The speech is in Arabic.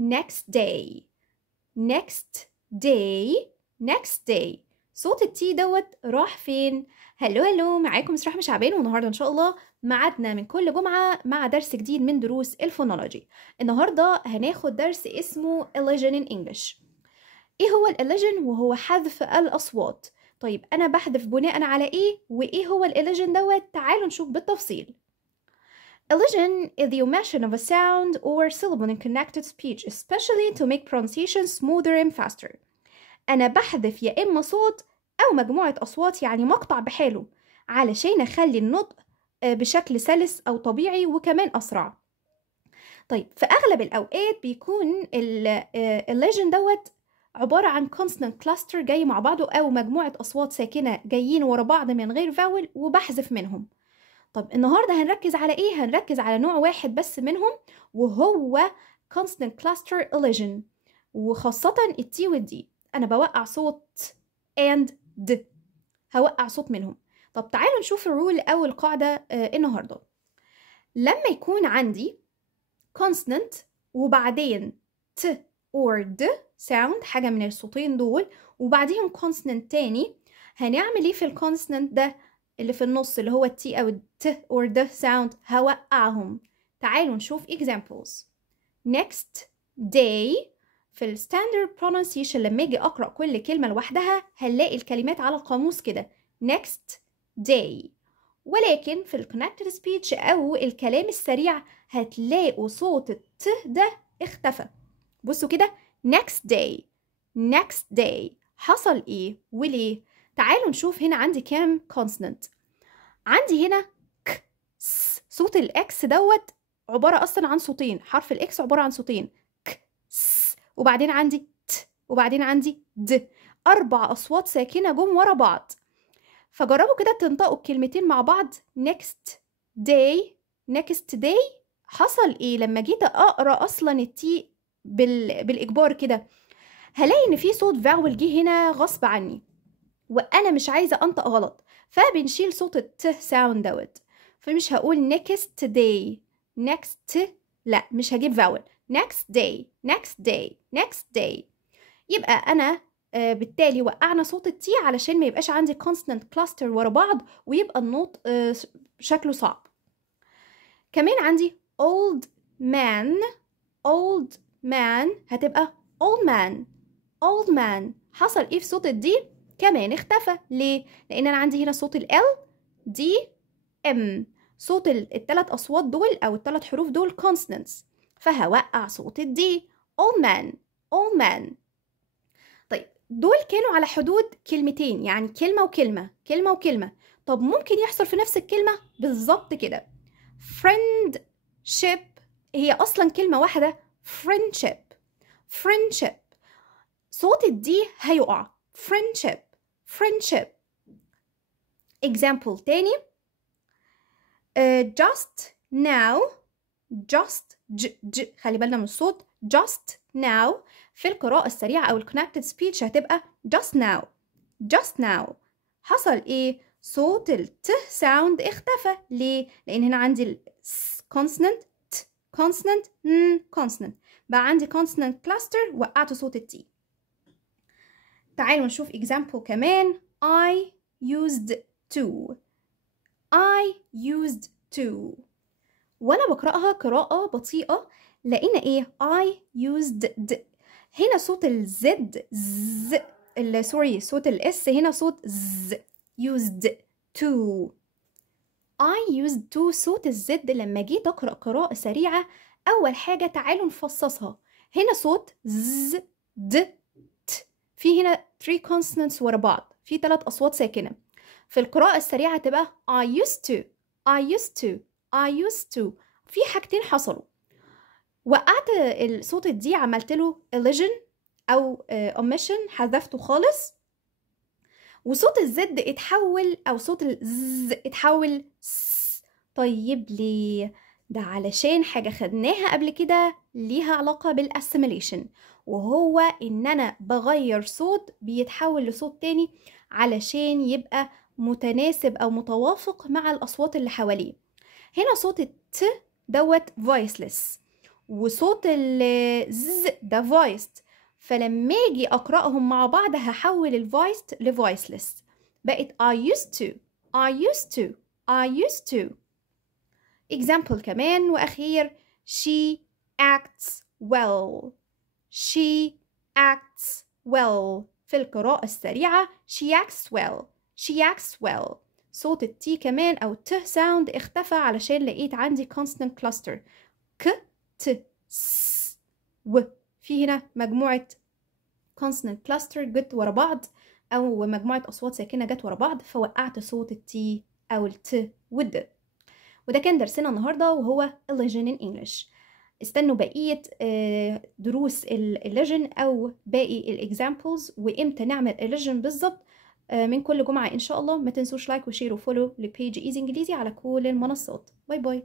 next day next day next day. صوت التي دوت راح فين؟ هلو معاكم مس رحمة شعبان، والنهارده ان شاء الله ميعادنا من كل جمعة مع درس جديد من دروس الفونولوجي. النهارده هناخد درس اسمه Elision in English. ايه هو الإليجن؟ وهو حذف الأصوات. طيب أنا بحذف بناء على ايه؟ وإيه هو الإليجن دوت؟ تعالوا نشوف بالتفصيل. Elision is the omission of a sound or syllable in connected speech, especially to make pronunciation smoother and faster. أنا بحذف يا إما صوت أو مجموعة أصوات، يعني مقطع بحاله، علشان أخلي النطق بشكل سلس أو طبيعي وكمان أسرع. طيب في أغلب الأوقات بيكون الليجن دوت عبارة عن consonant cluster جاي مع بعضه، أو مجموعة أصوات ساكنة جايين ورا بعض من غير فاول وبحذف منهم. طب النهاردة هنركز على إيه؟ هنركز على نوع واحد بس منهم، وهو consonant cluster elision، وخاصة التي والدي. أنا بوقع صوت and د، هوقع صوت منهم. طب تعالوا نشوف الرول أو القاعدة النهاردة. لما يكون عندي consonant وبعدين ت or د sound، حاجة من الصوتين دول، وبعديهم consonant تاني، هنعمل ايه في الكونسونانت ده اللي في النص اللي هو التي أو ت or د sound؟ هوقعهم. تعالوا نشوف examples. next day في الستاندرد pronunciation لما اجي اقرا كل كلمه لوحدها هنلاقي الكلمات على القاموس كده next day، ولكن في الكونكتد سبيتش او الكلام السريع هتلاقوا صوت الت ده اختفى. بصوا كده next day next day، حصل ايه وليه؟ تعالوا نشوف. هنا عندي كام consonant؟ عندي هنا ك س، صوت الاكس دوت عباره اصلا عن صوتين، حرف الاكس عباره عن صوتين ك س، وبعدين عندي ت، وبعدين عندي د، 4 اصوات ساكنه جم ورا بعض. فجربوا كده تنطقوا الكلمتين مع بعض next day next day. حصل ايه لما جيت اقرا اصلا التي بالاجبار كده؟ هلاقي ان في صوت فاول جه هنا غصب عني، وانا مش عايزه انطق غلط، فبنشيل صوت الت ساوند دوت. فمش هقول next day next، لا مش هجيب فاول. next day next day next day. يبقى انا بالتالي وقعنا صوت التي علشان ما يبقاش عندي consonant cluster ورا بعض ويبقى النطق شكله صعب. كمان عندي old man old man هتبقى old man old man. حصل ايه في صوت الدي؟ كمان اختفى. ليه؟ لان انا عندي هنا صوت ال D M، صوت الثلاث اصوات دول او الثلاث حروف دول consonants، فهوقع صوت الدي old man old man. طيب دول كانوا على حدود كلمتين، يعني كلمة وكلمة كلمة وكلمة. طب ممكن يحصل في نفس الكلمة بالظبط كده friendship، هي أصلا كلمة واحدة friendship friendship، صوت الدي هيقع friendship friendship. example تاني just now just ج خلي بالنا من الصوت just now. في القراءة السريعة أو الكونكتد سبيتش هتبقى just now just now. حصل إيه؟ صوت الت ساوند اختفى. ليه؟ لأن هنا عندي consonant ت consonant consonant، بقى عندي consonant cluster، وقعت صوت التي. تعالوا نشوف example كمان. I used to I used to. وانا بقرأها قراءة بطيئة لقينا ايه؟ I used د، هنا صوت الزد ز، سوري صوت الاس هنا صوت ز used to. I used to صوت الزد لما جيت اقرأ قراءة سريعة اول حاجة تعالوا نفصصها. هنا صوت ز د ت، في هنا 3 consonants ورا بعض، في 3 اصوات ساكنة. في القراءة السريعة تبقى I used to I used to I used to. في حاجتين حصلوا، وقعت الصوت الدي عملت له elision او omission، حذفته خالص، وصوت الزد اتحول او صوت الز اتحول س. طيب ليه؟ ده علشان حاجة خدناها قبل كده ليها علاقة بالاسيميليشن، وهو ان انا بغير صوت بيتحول لصوت تاني علشان يبقى متناسب او متوافق مع الاصوات اللي حواليه. هنا صوت الت دوت voiceless، وصوت الز ده voiced. فلما اجي اقراهم مع بعض هحول الفويست لفويسلس. بقت I used to I used to I used to. example كمان واخير. she acts well she acts well. في القراءة السريعة she acts well she acts well. صوت التي كمان او ت ساوند اختفى علشان لقيت عندي consonant cluster ك ت س و. في هنا مجموعة consonant cluster جت ورا بعض او مجموعة اصوات ساكنة جت ورا بعض فوقعت صوت التي او الت والد. وده كان درسنا النهاردة وهو Elision in English. استنوا بقية دروس الليجن أو باقي الإكزامبلز وإمتى نعمل الليجن بالظبط من كل جمعة إن شاء الله. ما تنسوش لايك وشير وفولو لبيج إيزي إنجليزي على كل المنصات. باي باي.